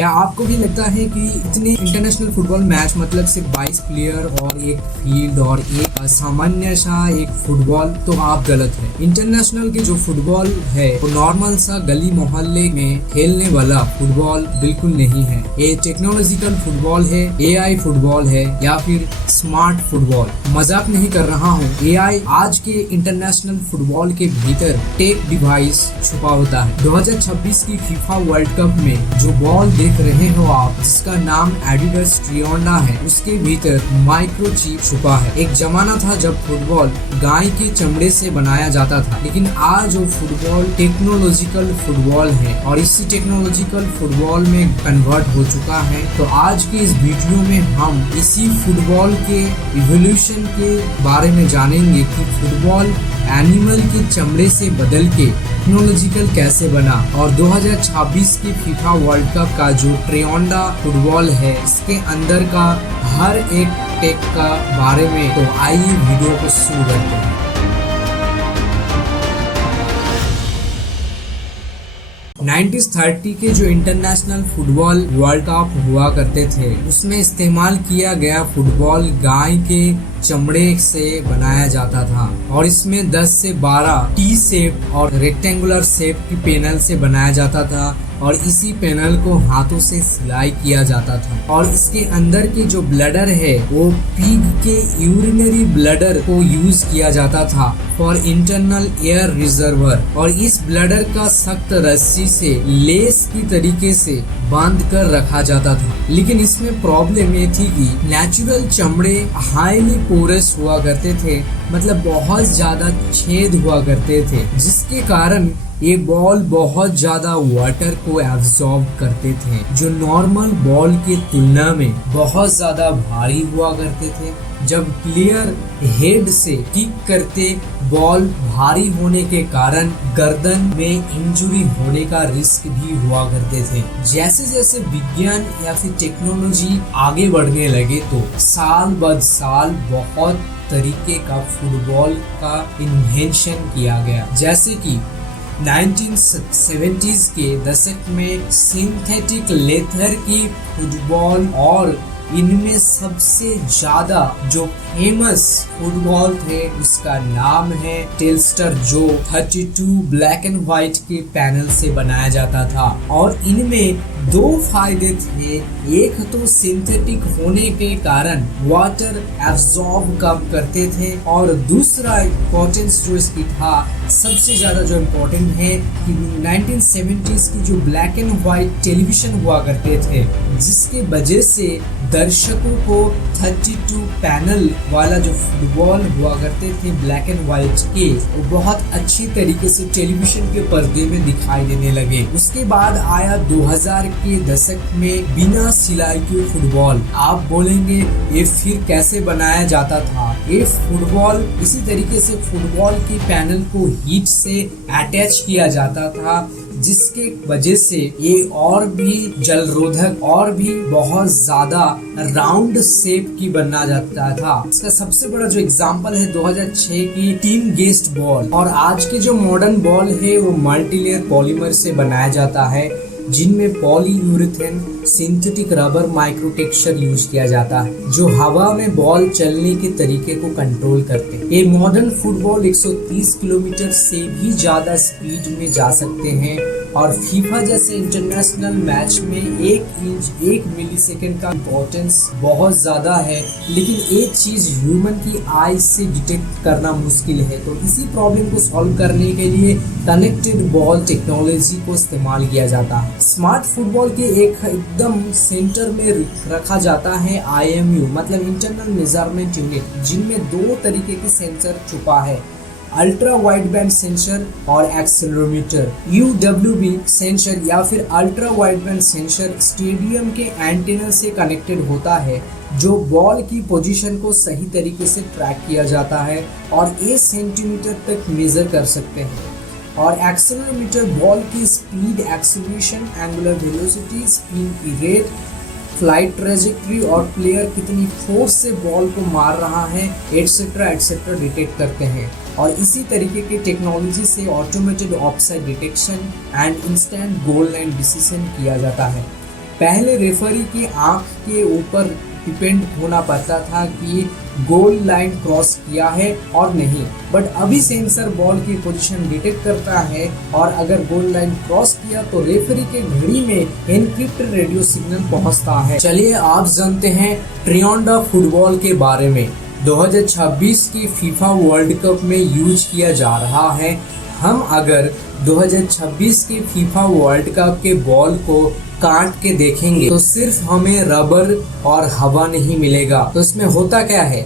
क्या आपको भी लगता है कि इतने इंटरनेशनल फुटबॉल मैच मतलब सिर्फ 22 प्लेयर और एक फील्ड और एक सामान्य सा एक फुटबॉल, तो आप गलत है। इंटरनेशनल के जो फुटबॉल है वो नॉर्मल सा गली मोहल्ले में खेलने वाला फुटबॉल बिल्कुल नहीं है। ये टेक्नोलॉजिकल फुटबॉल है, एआई फुटबॉल है या फिर स्मार्ट फुटबॉल। मजाक नहीं कर रहा हूँ। एआई आज के इंटरनेशनल फुटबॉल के भीतर टेक डिवाइस छुपा होता है। 2026 की फीफा वर्ल्ड कप में जो बॉल देख रहे हो आप, जिसका नाम एडिडास ट्रियोंडा है, उसके भीतर माइक्रोचिप छुपा है। एक जमाना था जब फुटबॉल गाय के चमड़े से बनाया जाता था, लेकिन आज वो फुटबॉल टेक्नोलॉजिकल फुटबॉल है और इसी टेक्नोलॉजिकल फुटबॉल में कन्वर्ट हो चुका है। तो आज के इस वीडियो में हम इसी फुटबॉल के इवोल्यूशन के बारे में जानेंगे कि फुटबॉल एनिमल के चमड़े से बदल के टेक्नोलॉजिकल कैसे बना और 2026 की फीफा वर्ल्ड कप का जो ट्रियोंडा फुटबॉल है, इसके अंदर का हर एक टेक का बारे में। तो आइए वीडियो को शुरू करते हैं। नाइनटीज 30 के जो इंटरनेशनल फुटबॉल वर्ल्ड कप हुआ करते थे, उसमें इस्तेमाल किया गया फुटबॉल गाय के चमड़े से बनाया जाता था और इसमें 10 से 12 टी शेप और रेक्टेंगुलर शेप की पैनल से बनाया जाता था और इसी पैनल को हाथों से सिलाई किया जाता था और इसके अंदर के जो ब्लडर है वो पिग के यूरिनरी ब्लडर को यूज किया जाता था फॉर इंटरनल एयर रिजर्वर और इस ब्लडर का सख्त रस्सी से लेस की तरीके से बांध कर रखा जाता था। लेकिन इसमें प्रॉब्लम ये थी कि नेचुरल चमड़े हाईली पोरस हुआ करते थे, मतलब बहुत ज्यादा छेद हुआ करते थे, जिसके कारण ये बॉल बहुत ज्यादा वाटर को एब्जॉर्ब करते थे, जो नॉर्मल बॉल की तुलना में बहुत ज्यादा भारी हुआ करते थे। जब प्लेयर हेड से किक करते, बॉल भारी होने के कारण गर्दन में इंजुरी होने का रिस्क भी हुआ करते थे। जैसे जैसे विज्ञान या फिर टेक्नोलॉजी आगे बढ़ने लगे तो साल ब साल बहुत तरीके का फुटबॉल का इन्वेंशन किया गया। जैसे कि 1970s के दशक में सिंथेटिक लेथर की फुटबॉल और इनमें सबसे ज्यादा जो फेमस फुटबॉल थे उसका नाम है टेलस्टर, जो 32 ब्लैक एंड व्हाइट के पैनल से बनाया जाता था और इनमें दो फायदे थे। एक तो सिंथेटिक होने के कारण वाटर एब्जॉर्ब कम करते थे और दूसरा इम्पोर्टेंस जो इसकी था, सबसे ज्यादा जो इम्पोर्टेंट है कि 1970s की जो ब्लैक एंड व्हाइट टेलीविजन हुआ करते थे, जिसके वजह से दर्शकों को 32 पैनल वाला जो फुटबॉल हुआ करते थे ब्लैक एंड व्हाइट के, वो बहुत अच्छी तरीके से टेलीविजन के पर्दे में दिखाई देने लगे। उसके बाद आया 2000 के दशक में बिना सिलाई के फुटबॉल। आप बोलेंगे ये फिर कैसे बनाया जाता था? ये फुटबॉल इसी तरीके से फुटबॉल के पैनल को हीट से अटैच किया जाता था, जिसके वजह से ये और भी जलरोधक और भी बहुत ज्यादा राउंड शेप की बनना जाता था। इसका सबसे बड़ा जो एग्जांपल है 2006 की टीम गेस्ट बॉल। और आज के जो मॉडर्न बॉल है वो मल्टीलेयर पॉलीमर से बनाया जाता है, जिनमें polyurethane synthetic rubber micro texture use किया जाता है, जो हवा में बॉल चलने के तरीके को कंट्रोल करते हैं। ये मॉडर्न फुटबॉल 130 किलोमीटर से भी ज्यादा स्पीड में जा सकते हैं और फीफा जैसे इंटरनेशनल मैच में 1 इंच 1 मिलीसेकंड का इम्पोर्टेंस बहुत ज्यादा है, लेकिन एक चीज ह्यूमन की आई से डिटेक्ट करना मुश्किल है। तो इसी प्रॉब्लम को सॉल्व करने के लिए कनेक्टेड बॉल टेक्नोलॉजी को इस्तेमाल किया जाता है। स्मार्ट फुटबॉल के एकदम सेंटर में रखा जाता है IMU मतलब इंटरनल मेजरमेंट यूनिट, जिनमें दो तरीके के सेंसर छुपा है, अल्ट्रा वाइड बैंड सेंसर और एक्सेलेरोमीटर। UWB सेंसर या फिर ultra wide band sensor stadium के एंटीना से कनेक्टेड होता है, जो बॉल की पोजीशन को सही तरीके से ट्रैक किया जाता है और 1 सेंटीमीटर तक मेजर कर सकते हैं। और एक्सेलेरोमीटर बॉल की speed, acceleration, angular velocity, spin की रेट, फ्लाइट ट्रेजेक्ट्री और प्लेयर कितनी फोर्स से बॉल को मार रहा है एटसेट्रा एटसेट्रा डिटेक्ट करते हैं। और इसी तरीके की टेक्नोलॉजी से automated offside detection and instant goal line decision किया जाता है। पहले रेफरी की आंख के ऊपर डिपेंड होना पड़ता था कि गोल लाइन क्रॉस किया है और नहीं, बट अभी सेंसर बॉल की पोजीशन डिटेक्ट करता है और अगर गोल लाइन क्रॉस किया तो रेफरी के घड़ी में एनक्रिप्टेड रेडियो सिग्नल पहुंचता है। चलिए आप जानते हैं ट्रियोंडा फुटबॉल के बारे में। 2026 की फीफा वर्ल्ड कप में यूज किया जा रहा है। हम अगर 2026 के फीफा वर्ल्ड कप के बॉल को काट के देखेंगे तो सिर्फ हमें रबर और हवा नहीं मिलेगा। तो इसमें होता क्या है,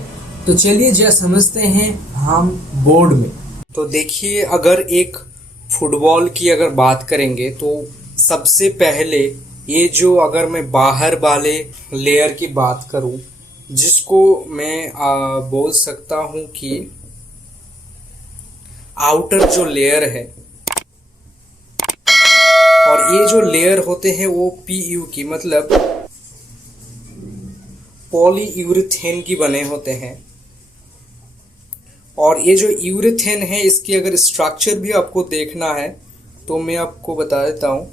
तो चलिए जरा समझते हैं हम बोर्ड में। तो देखिए, अगर एक फुटबॉल की अगर बात करेंगे तो सबसे पहले ये जो अगर मैं बाहर वाले लेयर की बात करूं, जिसको मैं बोल सकता हूं कि आउटर जो लेयर है, और ये जो लेयर होते हैं वो पीयू की मतलब पॉलीयूरेथेन की बने होते हैं। और ये जो यूरेथेन है, इसकी अगर स्ट्रक्चर भी आपको देखना है तो मैं आपको बता देता हूं।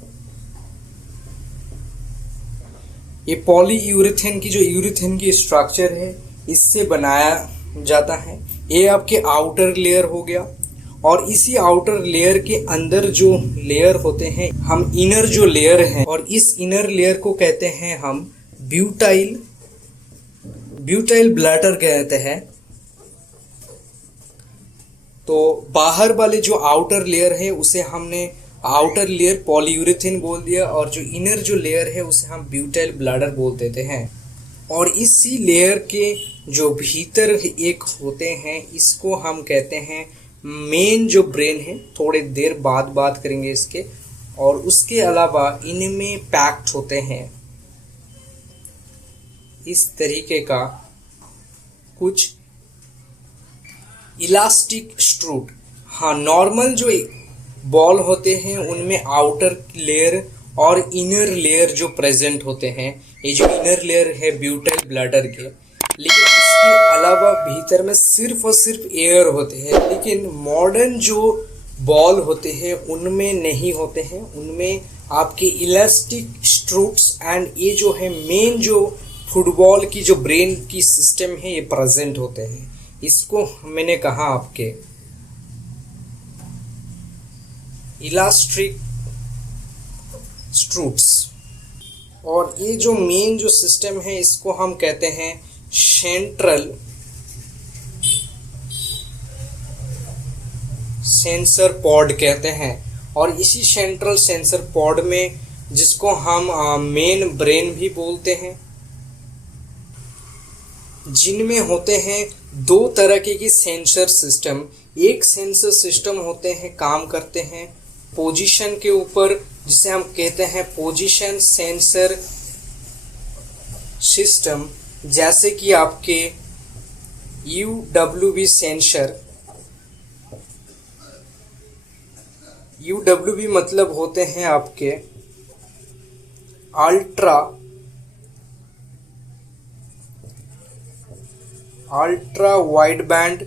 ये पॉलीयूरेथेन की जो यूरेथेन की स्ट्रक्चर है, इससे बनाया जाता है। ये आपके आउटर लेयर हो गया, और इसी आउटर लेयर के अंदर जो लेयर होते हैं, हम इनर जो लेयर है, और इस इनर लेयर को कहते हैं हम ब्यूटाइल ब्लैडर कहते हैं। तो बाहर वाले जो आउटर लेयर है उसे हमने आउटर लेयर पॉलीयूरेथेन बोल दिया, और जो इनर जो लेयर है उसे हम ब्यूटाइल ब्लैडर बोल देते हैं। और इसी लेयर के जो भीतर एक होते हैं, इसको हम कहते हैं मेन जो ब्रेन है। थोड़ी देर बाद बात करेंगे इसके। और उसके अलावा इनमें पैक्ड होते हैं इस तरीके का कुछ इलास्टिक स्ट्रूट। हाँ, नॉर्मल जो बॉल होते हैं उनमें आउटर लेयर और इनर लेयर जो प्रेजेंट होते हैं। ये जो इनर लेयर है ब्यूटाइल ब्लैडर के, लेकिन इसके अलावा भीतर में सिर्फ और सिर्फ एयर होते हैं। लेकिन मॉडर्न जो बॉल होते हैं उनमें नहीं होते हैं, उनमें आपके इलास्टिक स्ट्रूट्स एंड ये जो है मेन जो फुटबॉल की जो ब्रेन की सिस्टम है, ये प्रेजेंट होते हैं। इसको मैंने कहा आपके इलास्टिक स्ट्रूट्स। और ये जो मेन जो सिस्टम है, इसको हम कहते हैं सेंट्रल सेंसर पॉड कहते हैं। और इसी सेंट्रल सेंसर पॉड में, जिसको हम मेन ब्रेन भी बोलते हैं, जिनमें होते हैं दो तरह की सेंसर सिस्टम। एक सेंसर सिस्टम होते हैं, काम करते हैं पोजीशन के ऊपर, जिसे हम कहते हैं पोजीशन सेंसर सिस्टम, जैसे कि आपके UWB सेंसर। UWB मतलब होते हैं आपके अल्ट्रा वाइड बैंड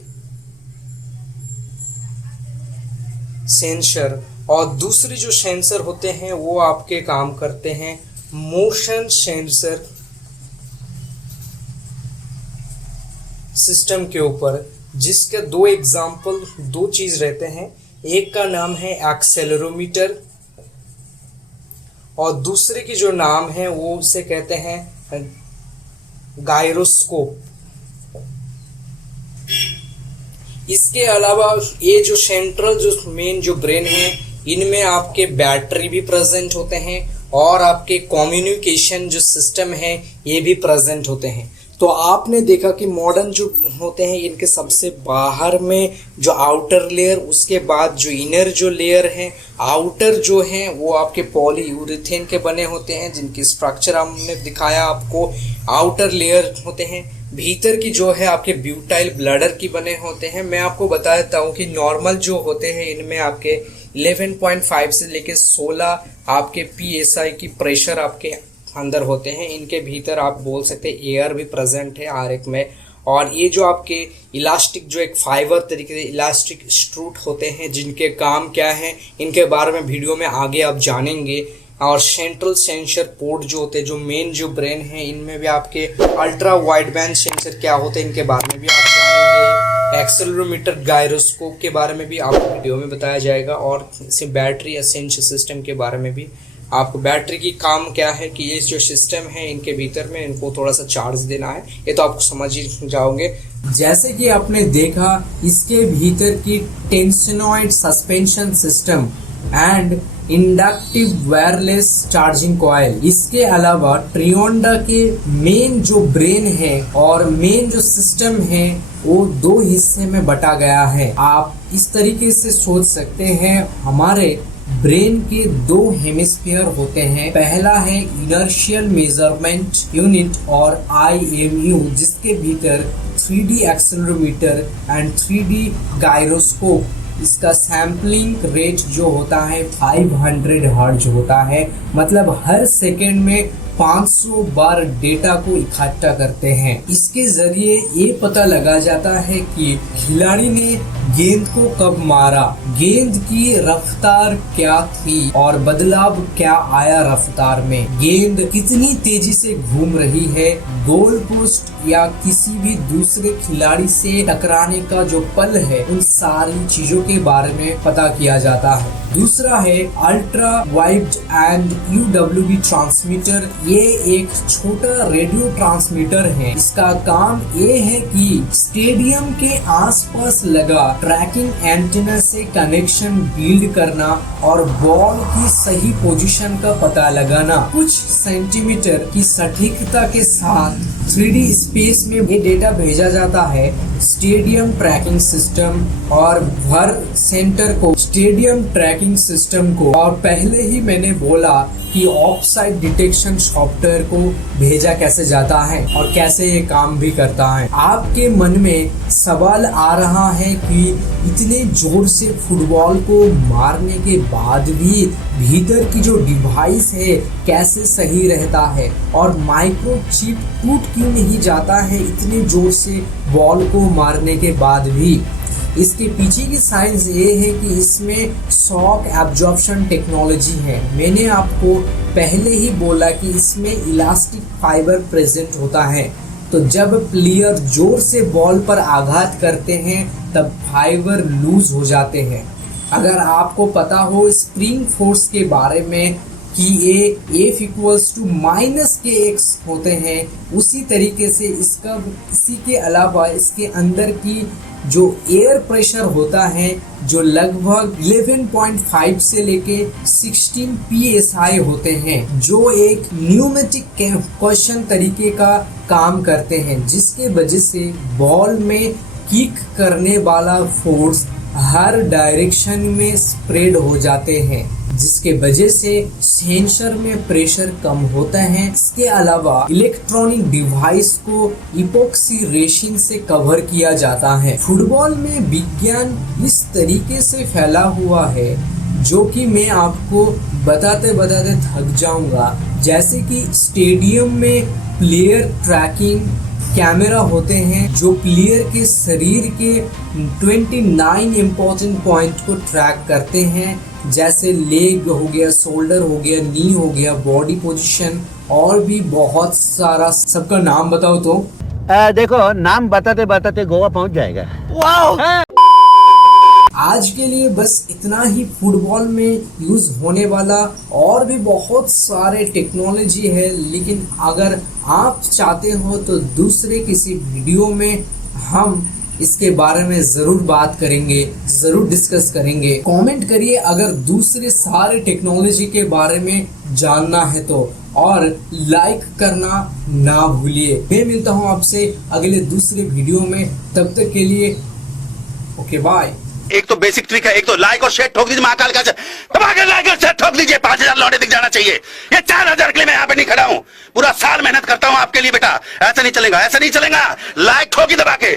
सेंसर। और दूसरी जो सेंसर होते हैं वो आपके काम करते हैं मोशन सेंसर सिस्टम के ऊपर, जिसके दो एग्जाम्पल, दो चीज रहते हैं। एक का नाम है एक्सेलेरोमीटर, और दूसरे की जो नाम है वो उसे कहते हैं गायरोस्कोप। इसके अलावा ये जो सेंट्रल जो मेन जो ब्रेन है, इनमें आपके बैटरी भी प्रेजेंट होते हैं, और आपके कम्युनिकेशन जो सिस्टम है ये भी प्रेजेंट होते हैं। तो आपने देखा कि मॉडर्न जो होते हैं, इनके सबसे बाहर में जो आउटर लेयर, उसके बाद जो इनर जो लेयर है, आउटर जो है वो आपके पॉलीयूरेथेन के बने होते हैं, जिनकी स्ट्रक्चर हमने दिखाया आपको। आउटर लेयर होते हैं, भीतर की जो है आपके ब्यूटाइल ब्लैडर की बने होते हैं। मैं आपको बता देता हूँ कि नॉर्मल जो होते हैं, इनमें आपके 11.5 से लेके 16 आपके PSI की प्रेशर आपके अंदर होते हैं। इनके भीतर आप बोल सकते हैं एयर भी प्रेजेंट है हर एक में। और ये जो आपके इलास्टिक जो एक फाइबर तरीके से इलास्टिक स्ट्रूट होते हैं, जिनके काम क्या है, इनके बारे में वीडियो में आगे आप जानेंगे। और सेंट्रल सेंसर पोर्ट जो होते हैं, जो मेन जो ब्रेन है, इनमें भी आपके अल्ट्रा वाइड बैंड सेंसर क्या होते हैं इनके बारे में भी आप जानेंगे। एक्सेलरोमीटर, गायरोस्कोप के बारे में भी आपको वीडियो में बताया जाएगा और इसे बैटरी असेंस सिस्टम के बारे में भी आपको, बैटरी की काम क्या है कि ये जो सिस्टम है इनके भीतर में इनको थोड़ा सा चार्ज देना है, ये तो आपको समझ ही जाओगे। जैसे कि आपने देखा इसके भीतर की टेंशनॉइड suspension system and inductive wireless charging coil, इसके अलावा ट्रियोंडा के मेन जो ब्रेन है और मेन जो सिस्टम है वो दो हिस्से में बटा गया है। आप इस तरीके से सोच सकते हैं, हमारे ब्रेन के दो हेमिस्फीयर होते हैं। पहला है इनर्शियल मेजरमेंट यूनिट और IMU, जिसके भीतर 3D accelerometer and 3D gyroscope, इसका सैम्पलिंग रेट जो होता है 500 हर्ट्ज होता है, मतलब हर सेकेंड में 500 बार डेटा को इकट्ठा करते हैं। इसके जरिए ये पता लगा जाता है कि खिलाड़ी ने गेंद को कब मारा, गेंद की रफ्तार क्या थी और बदलाव क्या आया रफ्तार में, गेंद कितनी तेजी से घूम रही है, गोल पोस्ट या किसी भी दूसरे खिलाड़ी से टकराने का जो पल है, उन सारी चीजों के बारे में पता किया जाता है। दूसरा है ultra wide and UWB transmitter. ये एक छोटा रेडियो ट्रांसमीटर है। इसका काम ये है कि स्टेडियम के आसपास लगा ट्रैकिंग एंटीना से कनेक्शन बिल्ड करना और बॉल की सही पोजीशन का पता लगाना। कुछ सेंटीमीटर की सटीकता के साथ 3D स्पेस में ये डेटा भेजा जाता है स्टेडियम ट्रैकिंग सिस्टम और हर सेंटर को स्टेडियम ट्रैकिंग सिस्टम को। और पहले ही मैंने बोला कि ऑफसाइड डिटेक्शन सॉफ्टवेयर को भेजा कैसे जाता है और कैसे ये काम भी करता है। आपके मन में सवाल आ रहा है कि इतने जोर से फुटबॉल को मारने के बाद भी भीतर की जो डिवाइस है कैसे सही रहता है और माइक्रोचिप टूट क्यों नहीं जाता है इतने जोर से बॉल को मारने के बाद भी। इसके पीछे की साइंस ये है कि इसमें शॉक एब्जॉर्प्शन टेक्नोलॉजी है। मैंने आपको पहले ही बोला कि इसमें इलास्टिक फाइबर प्रेजेंट होता है, तो जब प्लेयर जोर से बॉल पर आघात करते हैं तब फाइबर लूज हो जाते हैं। अगर आपको पता हो स्प्रिंग फोर्स के बारे में कि ये F = -kx होते हैं, उसी तरीके से इसका, इसी के अलावा इसके अंदर की जो एयर प्रेशर होता है जो लगभग 11.5 से लेके 16 PSI होते हैं, जो एक न्यूमेटिक क्वेश्चन तरीके का काम करते हैं, जिसके वजह से बॉल में किक करने वाला फोर्स हर डायरेक्शन में स्प्रेड हो जाते हैं, जिसके वजह से सेंसर में प्रेशर कम होता है। इसके अलावा इलेक्ट्रॉनिक डिवाइस को इपोक्सी रेसिन से कवर किया जाता है। फुटबॉल में विज्ञान इस तरीके से फैला हुआ है जो कि मैं आपको बताते बताते थक जाऊंगा। जैसे कि स्टेडियम में प्लेयर ट्रैकिंग कैमरा होते हैं जो प्लेयर के शरीर के 29 इम्पोर्टेंट पॉइंट को ट्रैक करते हैं, जैसे लेग हो गया, शोल्डर हो गया, नी हो गया, बॉडी पोजीशन और भी बहुत सारा। सबका नाम बताओ तो देखो, नाम बताते बताते गोवा पहुंच जाएगा। वाह! आज के लिए बस इतना ही। फुटबॉल में यूज होने वाला और भी बहुत सारे टेक्नोलॉजी है, लेकिन अगर आप चाहते हो तो दूसरे किसी वीडियो में हम इसके बारे में जरूर बात करेंगे, जरूर डिस्कस करेंगे। कमेंट करिए अगर दूसरे सारे टेक्नोलॉजी के बारे में जानना है तो, और लाइक करना ना भूलिए। मैं मिलता हूँ आपसे अगले दूसरे वीडियो में, तब तक के लिए ओके बाय। एक तो बेसिक ट्रिक है, एक तो लाइक और शेयर ठोक दीजिए, महाकाल का दबाकर लाइक और शेयर ठोक दीजिए। 5000 लौटे दिख जाना चाहिए। ये 4000 के लिए मैं यहाँ पे नहीं खड़ा हूँ, पूरा साल मेहनत करता हूँ आपके लिए बेटा। ऐसा नहीं चलेगा, ऐसा नहीं चलेगा। लाइक ठोकी दबा के।